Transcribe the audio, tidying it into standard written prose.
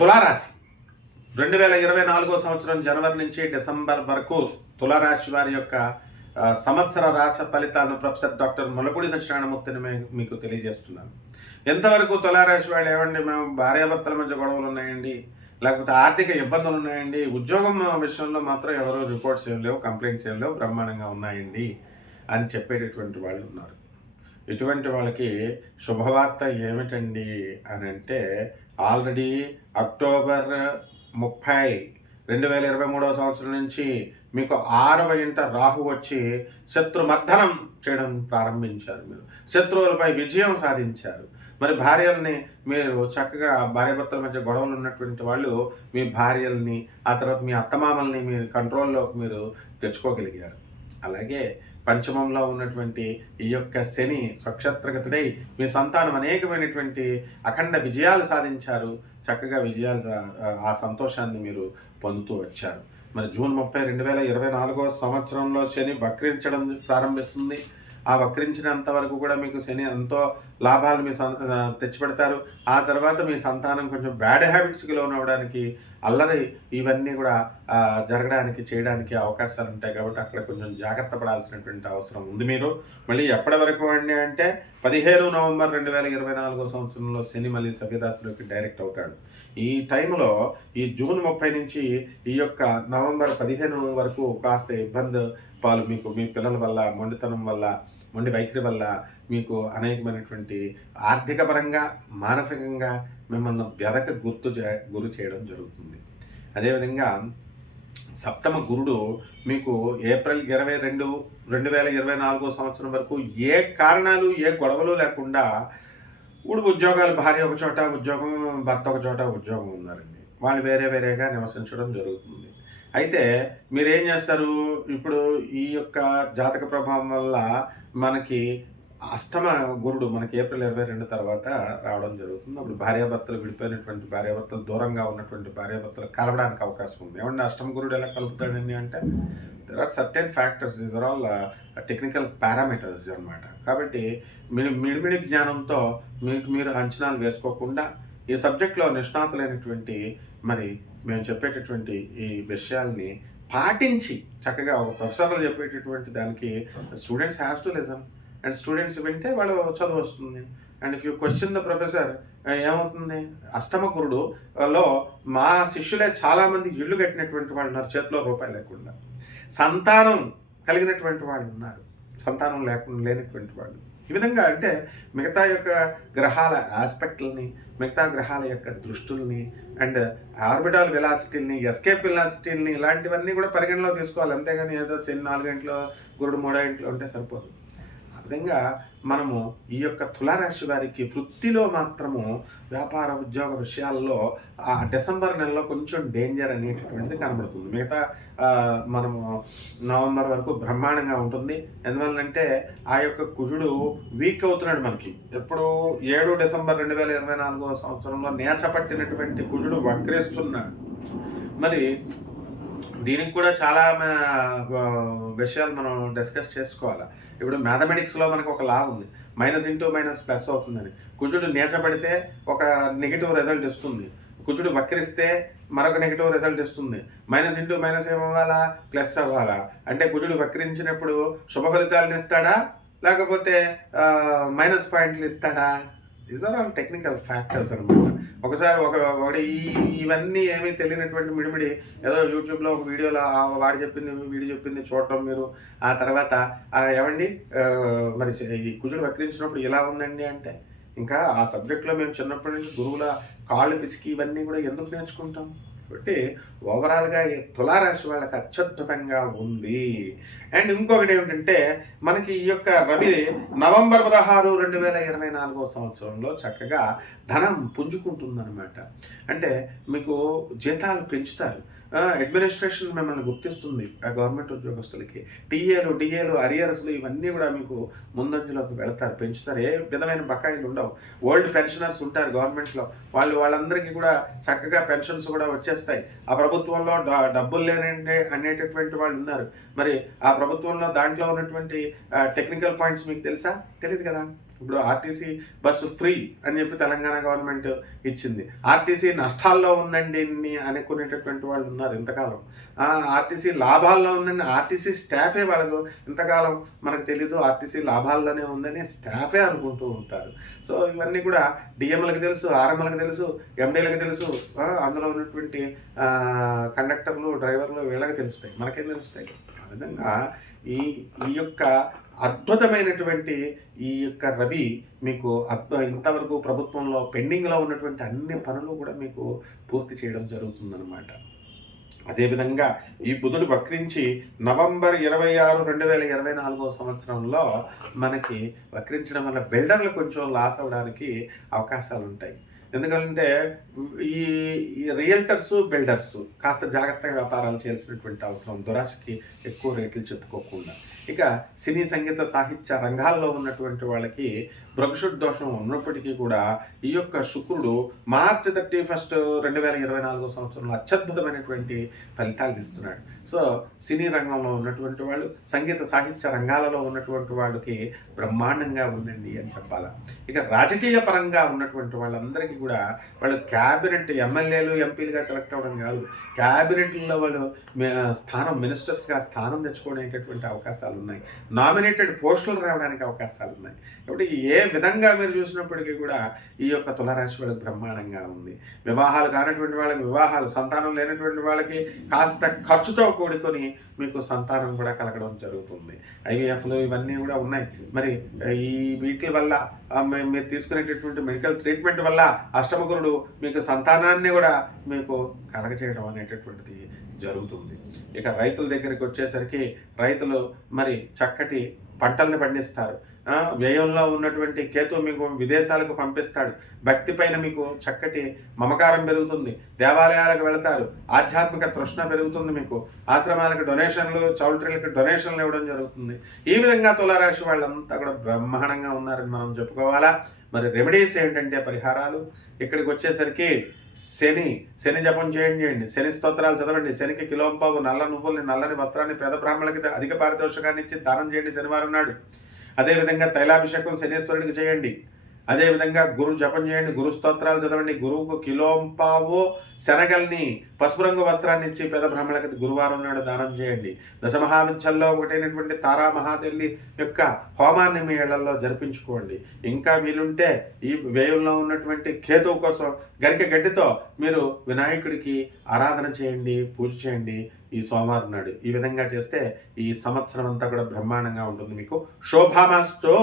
తులారాశి 2024 సంవత్సరం జనవరి నుంచి డిసెంబర్ వరకు తులారాశి వారి యొక్క సంవత్సర రాశి ఫలితాలను ప్రొఫెసర్ డాక్టర్ ముల్లపూడి సత్యనారాయణమూర్తిని మీకు తెలియజేస్తున్నాను. ఎంతవరకు తులారాశి వాళ్ళు ఏమండి, మేము భార్యాభర్తల మధ్య గొడవలు ఉన్నాయండి, లేకపోతే ఆర్థిక ఇబ్బందులు ఉన్నాయండి, ఉద్యోగం విషయంలో మాత్రం ఎవరు రిపోర్ట్స్ ఏం లేవు, కంప్లైంట్స్ ఏం లేవు, బ్రహ్మాండంగా ఉన్నాయండి అని చెప్పేటటువంటి వాళ్ళు ఉన్నారు. ఇటువంటి వాళ్ళకి శుభవార్త ఏమిటండి అని అంటే, ఆల్రెడీ అక్టోబర్ 30, 2023 సంవత్సరం నుంచి మీకు 6వ ఇంట రాహు వచ్చి శత్రుమర్దనం చేయడం ప్రారంభించారు. మీరు శత్రువులపై విజయం సాధించారు. మరి భార్యల్ని మీరు చక్కగా భార్యాభర్తల మధ్య గొడవలు ఉన్నటువంటి వాళ్ళు మీ భార్యల్ని, ఆ తర్వాత మీ అత్తమామల్ని మీరు కంట్రోల్లోకి మీరు తెచ్చుకోగలిగారు. అలాగే పంచమంలో ఉన్నటువంటి ఈ యొక్క శని స్వక్షత్రగతుడై మీ సంతానం అనేకమైనటువంటి అఖండ విజయాలు సాధించారు. చక్కగా ఆ సంతోషాన్ని మీరు పొందుతూ వచ్చారు. మరి జూన్ 30, 2024 సంవత్సరంలో శని వక్రించడం ప్రారంభిస్తుంది. ఆ వక్రించినంత వరకు కూడా మీకు శని ఎంతో లాభాలు తెచ్చిపెడతారు. ఆ తర్వాత మీ సంతానం కొంచెం బ్యాడ్ హ్యాబిట్స్కి లోనవడానికి, అల్లరి ఇవన్నీ కూడా జరగడానికి చేయడానికి అవకాశాలు ఉంటాయి. కాబట్టి అక్కడ కొంచెం జాగ్రత్త పడాల్సినటువంటి అవసరం ఉంది. మీరు మళ్ళీ ఎప్పటి వరకు అండి అంటే 15 నవంబర్ 2024 సంవత్సరంలో శని మళ్ళీ సవ్యదాశలోకి డైరెక్ట్ అవుతాడు. ఈ టైంలో ఈ జూన్ 30 నుంచి ఈ యొక్క నవంబర్ 15 వరకు కాస్త ఇబ్బంది పాలు మీకు మీ పిల్లల వల్ల, మొండితనం వల్ల, మొండి వైఖరి వల్ల మీకు అనేకమైనటువంటి ఆర్థిక పరంగా, మానసికంగా మిమ్మల్ని వ్యధక గురి చేయడం జరుగుతుంది. అదేవిధంగా సప్తమ గురుడు మీకు ఏప్రిల్ 22, 2024 సంవత్సరం వరకు ఏ కారణాలు, ఏ గొడవలు లేకుండా ఉద్యోగాలు, భార్య ఒక చోట ఉద్యోగం, భర్త ఒక చోట ఉద్యోగం ఉన్నారండి. వాళ్ళు వేరే వేరేగా నివసించడం జరుగుతుంది. అయితే మీరేం చేస్తారు, ఇప్పుడు ఈ యొక్క జాతక ప్రభావం వల్ల మనకి అష్టమ గురుడు మనకి ఏప్రిల్ 22 తర్వాత రావడం జరుగుతుంది. అప్పుడు భార్యాభర్తలు విడిపోయినటువంటి భార్యాభర్తలు, దూరంగా ఉన్నటువంటి భార్యాభర్తలు కలవడానికి అవకాశం ఉంది. ఏమంటే అష్టమ గురుడు ఎలా కలుపుతాడండి అంటే, there are certain factors, these are all technical parameters అన్నమాట. కాబట్టి మిడిమిడి జ్ఞానంతో మీరు అంచనాలు వేసుకోకుండా ఈ సబ్జెక్ట్లో నిష్ణాతులైనటువంటి మరి మేము చెప్పేటటువంటి ఈ విషయాల్ని పాటించి చక్కగా ఒక ప్రొఫెసర్లు చెప్పేటటువంటి దానికి students have to listen, and students వింటే వాళ్ళు చదువు వస్తుంది. And if you question the professor, ఏమవుతుంది, అష్టమ గురుడులో మా శిష్యులే చాలామంది ఇళ్ళు కట్టినటువంటి వాళ్ళు ఉన్నారు, చేతిలో రూపాయి లేకుండా. సంతానం కలిగినటువంటి వాళ్ళు ఉన్నారు, సంతానం లేనటువంటి వాళ్ళు. ఈ విధంగా అంటే మిగతా యొక్క గ్రహాల ఆస్పెక్ట్లని, మిగతా గ్రహాల యొక్క దృష్టుల్ని, అండ్ ఆర్బిటాల్ వెలాసిటీల్ని, ఎస్కేప్ వెలాసిటీల్ని, ఇలాంటివన్నీ కూడా పరిగణలో తీసుకోవాలి. అంతేగాని ఏదో శని 4 గంటలో, గురుడు 3 గంటలో ఉంటే సరిపోదు. ఆ విధంగా మనము ఈ యొక్క తులారాశి వారికి వృత్తిలో మాత్రము, వ్యాపార ఉద్యోగ విషయాల్లో ఆ డిసెంబర్ నెలలో కొంచెం డేంజర్ అనేటటువంటిది కనబడుతుంది. మిగతా మనము నవంబర్ వరకు బ్రహ్మాండంగా ఉంటుంది. ఎందువల్లంటే ఆ యొక్క కుజుడు వీక్ అవుతున్నాడు మనకి. ఎప్పుడు 7 డిసెంబర్ 2024 సంవత్సరంలో నేచపట్టినటువంటి కుజుడు వక్రిస్తున్నాడు. మరి దీనికి కూడా చాలా విషయాలు మనం డిస్కస్ చేసుకోవాలి. ఇప్పుడు మ్యాథమెటిక్స్లో మనకు ఒక లా ఉంది, -(-) అవుతుందని. కుజుడు నీచపడితే ఒక నెగిటివ్ రిజల్ట్ ఇస్తుంది, కుజుడు వక్రిస్తే మరొక నెగిటివ్ రిజల్ట్ ఇస్తుంది. -(-) ఏమవ్వాలా, ప్లస్ అవ్వాలా? అంటే కుజుడు వక్రించినప్పుడు శుభ ఫలితాలను ఇస్తాడా, లేకపోతే మైనస్ పాయింట్లు ఇస్తాడా? These are all technical factors అనమాట. ఒకటి ఇవన్నీ ఏమీ తెలియనటువంటి మిడిమిడి ఏదో యూట్యూబ్లో ఒక వీడియోలో వీడియో చెప్పింది చూడటం మీరు, ఆ తర్వాత ఏమండి మరి ఈ కుజుడు వక్రించినప్పుడు ఇలా ఉందండి అంటే, ఇంకా ఆ సబ్జెక్ట్లో మేము చిన్నప్పటి నుంచి గురువుల కాళ్ళు పిసికి ఇవన్నీ కూడా ఎందుకు నేర్చుకుంటాం? కాబట్టి ఓవరాల్గా ఈ తులారాశి వాళ్ళకి అత్యద్భుతంగా ఉంది. అండ్ ఇంకొకటి ఏమిటంటే, మనకి ఈ యొక్క రవి నవంబర్ 16, 2024 సంవత్సరంలో చక్కగా ధనం పుంజుకుంటుందన్నమాట. అంటే మీకు జీతాలు పెంచుతారు, అడ్మినిస్ట్రేషన్ మిమ్మల్ని గుర్తిస్తుంది. ఆ గవర్నమెంట్ ఉద్యోగస్తులకి డిఏలు, అరియర్స్లు ఇవన్నీ కూడా మీకు ముందంజలోకి వెళతారు, పెంచుతారు. ఏ విధమైన బకాయిలు ఉండవు. ఓల్డ్ పెన్షనర్స్ ఉంటారు గవర్నమెంట్లో, వాళ్ళందరికీ కూడా చక్కగా పెన్షన్స్ కూడా వచ్చేస్తాయి. ఆ ప్రభుత్వంలో డబ్బులు లేనండి అనేటటువంటి వాళ్ళు ఉన్నారు. మరి ఆ ప్రభుత్వంలో దాంట్లో ఉన్నటువంటి టెక్నికల్ పాయింట్స్ మీకు తెలుసా? తెలియదు కదా. ఇప్పుడు ఆర్టీసీ బస్సు ఫ్రీ అని చెప్పి తెలంగాణ గవర్నమెంట్ ఇచ్చింది. ఆర్టీసీ నష్టాల్లో ఉందండి అనుకునేటటువంటి వాళ్ళు ఉన్నారు ఇంతకాలం. ఆర్టీసీ లాభాల్లో ఉందండి, ఆర్టీసీ స్టాఫే వాళ్ళకు ఇంతకాలం మనకు తెలీదు ఆర్టీసీ లాభాల్లోనే ఉందని స్టాఫే అనుకుంటూ ఉంటారు. సో ఇవన్నీ కూడా డిఎంఎల్కి తెలుసు, ఆర్ఎంఎల్కి తెలుసు, ఎండీలకు తెలుసు, అందులో ఉన్నటువంటి కండక్టర్లు, డ్రైవర్లు వీళ్ళకి తెలుస్తాయి, మనకేం తెలుస్తాయి. ఆ విధంగా ఈ ఈ యొక్క అద్భుతమైనటువంటి ఈ యొక్క రవి మీకు ఇంతవరకు ప్రభుత్వంలో పెండింగ్లో ఉన్నటువంటి అన్ని పనులు కూడా మీకు పూర్తి చేయడం జరుగుతుందన్నమాట. అదేవిధంగా ఈ బుధుడు వక్రించి నవంబర్ 26, 2024 సంవత్సరంలో మనకి వక్రించడం వల్ల బిల్డర్లు కొంచెం లాస్ అవ్వడానికి అవకాశాలు ఉంటాయి. ఎందుకంటే ఈ రియల్టర్స్, బిల్డర్స్ కాస్త జాగ్రత్తగా వ్యాపారాలు చేయాల్సినటువంటి అవసరం, దురాశకి ఎక్కువ రేట్లు చెప్పుకోకుండా. ఇక సినీ, సంగీత, సాహిత్య రంగాల్లో ఉన్నటువంటి వాళ్ళకి బృహస్పతి దోషం ఉన్నప్పటికీ కూడా ఈ యొక్క శుక్రుడు మార్చి 31, 2024 సంవత్సరంలో అత్యద్భుతమైనటువంటి ఫలితాలు ఇస్తున్నాడు. సో సినీ రంగంలో ఉన్నటువంటి వాళ్ళు, సంగీత సాహిత్య రంగాలలో ఉన్నటువంటి వాళ్ళకి బ్రహ్మాండంగా ఉందండి అని చెప్పాలి. ఇక రాజకీయ పరంగా ఉన్నటువంటి వాళ్ళందరికీ కూడా వాళ్ళు క్యాబినెట్ ఎమ్మెల్యేలు, ఎంపీలుగా సెలెక్ట్ అవ్వడం కాదు, క్యాబినెట్లో వాళ్ళు స్థానం, మినిస్టర్స్గా స్థానం తెచ్చుకునేటటువంటి అవకాశాలు ఉన్నాయి. నామినేటెడ్ పోస్టులు రావడానికి అవకాశాలు ఉన్నాయి. కాబట్టి ఏ విధంగా మీరు చూసినప్పటికీ కూడా ఈ యొక్క తులారాశి వాళ్ళకి బ్రహ్మాండంగా ఉంది. వివాహాలు కానటువంటి వాళ్ళకి వివాహాలు, సంతానం లేనటువంటి వాళ్ళకి కాస్త ఖర్చుతో కూడుకొని మీకు సంతానం కూడా కలగడం జరుగుతుంది. ఐవీఎఫ్లు ఇవన్నీ కూడా ఉన్నాయి. మరి ఈ వీటి వల్ల మీరు తీసుకునేటటువంటి మెడికల్ ట్రీట్మెంట్ వల్ల అష్టమగురుడు మీకు సంతానాన్ని కూడా మీకు కలగచేయడం అనేటటువంటిది జరుగుతుంది. ఇక రైతుల దగ్గరికి వచ్చేసరికి రైతులు మరి చక్కటి పంటల్ని పండిస్తారు. వ్యయంలో ఉన్నటువంటి కేతు మీకు విదేశాలకు పంపిస్తాడు. భక్తి పైన మీకు చక్కటి మమకారం పెరుగుతుంది. దేవాలయాలకు వెళతారు, ఆధ్యాత్మిక తృష్ణ పెరుగుతుంది. మీకు ఆశ్రమాలకు డొనేషన్లు, చౌల్ట్రీలకు డొనేషన్లు ఇవ్వడం జరుగుతుంది. ఈ విధంగా తులారాశి వాళ్ళంతా కూడా బ్రహ్మాండంగా ఉన్నారని మనం చెప్పుకోవాలా. మరి రెమెడీస్ ఏంటంటే పరిహారాలు, ఇక్కడికి వచ్చేసరికి శని జపం చేయండి, శని స్తోత్రాలు చదవండి, శనికి కిలోంపావు నల్ల నువ్వుల్ని, నల్లని వస్త్రాన్ని పేద బ్రాహ్మణులకి అధిక పారితోషికాన్ని ఇచ్చి దానం చేయండి శనివారం నాడు. అదేవిధంగా తైలాభిషేకం శనీశ్వరుడికి చేయండి. అదేవిధంగా గురు జపం చేయండి, గురు స్తోత్రాలు చదవండి. గురువుకు కిలోంపావు శనగల్ని, పసుపు రంగు వస్త్రాన్ని ఇచ్చి పేద బ్రాహ్మణులకి గురువారం నాడు దానం చేయండి. దశమహావిద్యల్లో ఒకటైనటువంటి తారా మహాతల్లి యొక్క హోమాన్ని మీ ఇళ్లలో జరిపించుకోండి. ఇంకా వీలుంటే ఈ వ్యయంలో ఉన్నటువంటి కేతువు కోసం గరిక గడ్డితో మీరు వినాయకుడికి ఆరాధన చేయండి, పూజ చేయండి ఈ సోమవారం నాడు. ఈ విధంగా చేస్తే ఈ సంవత్సరం అంతా కూడా బ్రహ్మాండంగా ఉంటుంది. మీకు శోభామస్తు.